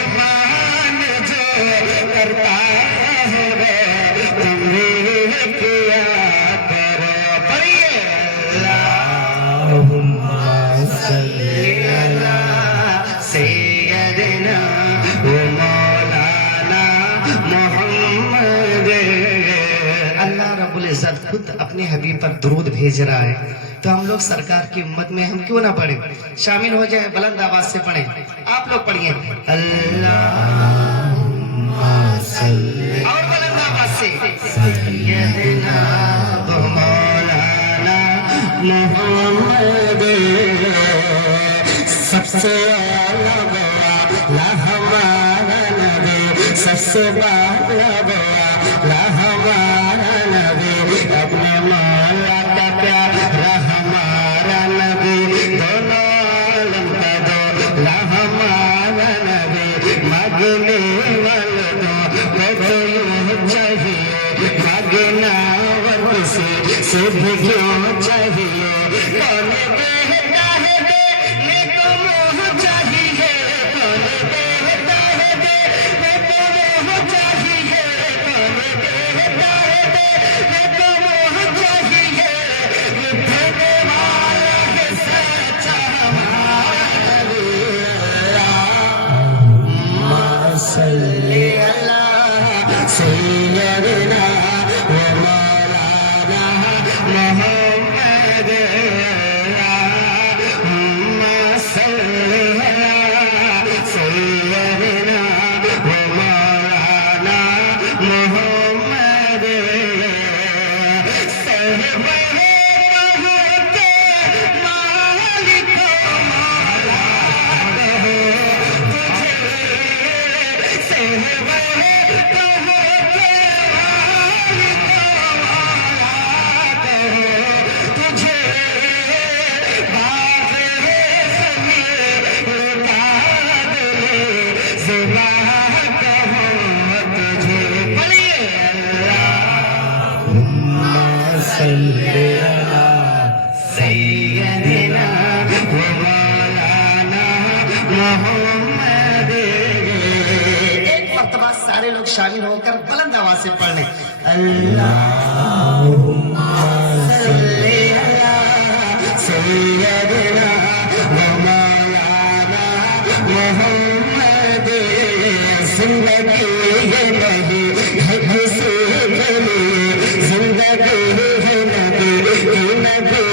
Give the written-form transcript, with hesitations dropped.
मेहमान जो करता है वे तुम भी किया करो। पढ़िए अल्लाहुम्मा सल्ली अला सय्यदिना व मौलाना मोहम्मद। अल्लाह रब्बुल इज्जत खुद अपने हबीब पर दुरूद भेज रहा है, तो हम लोग सरकार की उम्मत में हम क्यों ना पढ़े, शामिल हो जाए, बुलंद आवाज से पढ़े। आप लोग पढ़िए अल्लाहुम्मा सल्ली, और बुलंद आवाज से सय्यदिना व मौलाना मोहम्मद। सबसे आला वाला हमारा नबी, सबसे बाला वाला हमारा नबी, अपने मौला का प्यारा हमारा नबी, दोनों आलम का दोला हमारा नबी। मांगने वालों को तो यूं चाहिए, मांगना वो से भी क्यों चाहिए। कौन देता है देने को मोह चाहिए, कौन देता है देने को मोह चाहिए, कौन देता है देने को मोह चाहिए। ये देने वाला है सच्चा हमारा अल्लाहुम्मा सल्ली अला सय्यदिना व मौलाना मोहम्मद। अल्लाहुम्मा सल्ली अला सय्यदिना व मौलाना मोहम्मद। सहबे होते मालिक मौला कहो तुझे, सहबे होते मालिक मौला कहो तुझे। बाग़ ज़मीर का दिल ज़िबा कहो तुझे। बोलिए अल्लाहुम्मा सल्ली अला सय्यदिना व मौलाना मोहम्मद। एक मर्तबा सारे लोग शामिल होकर बुलंद आवाज से पढ़ लें अल्लाहुम्मा सल्ली अला सय्यदिना व मौलाना मोहम्मद। जिंदगी है नहीं है किसी के लिए, जिंदगी है नबी की नबी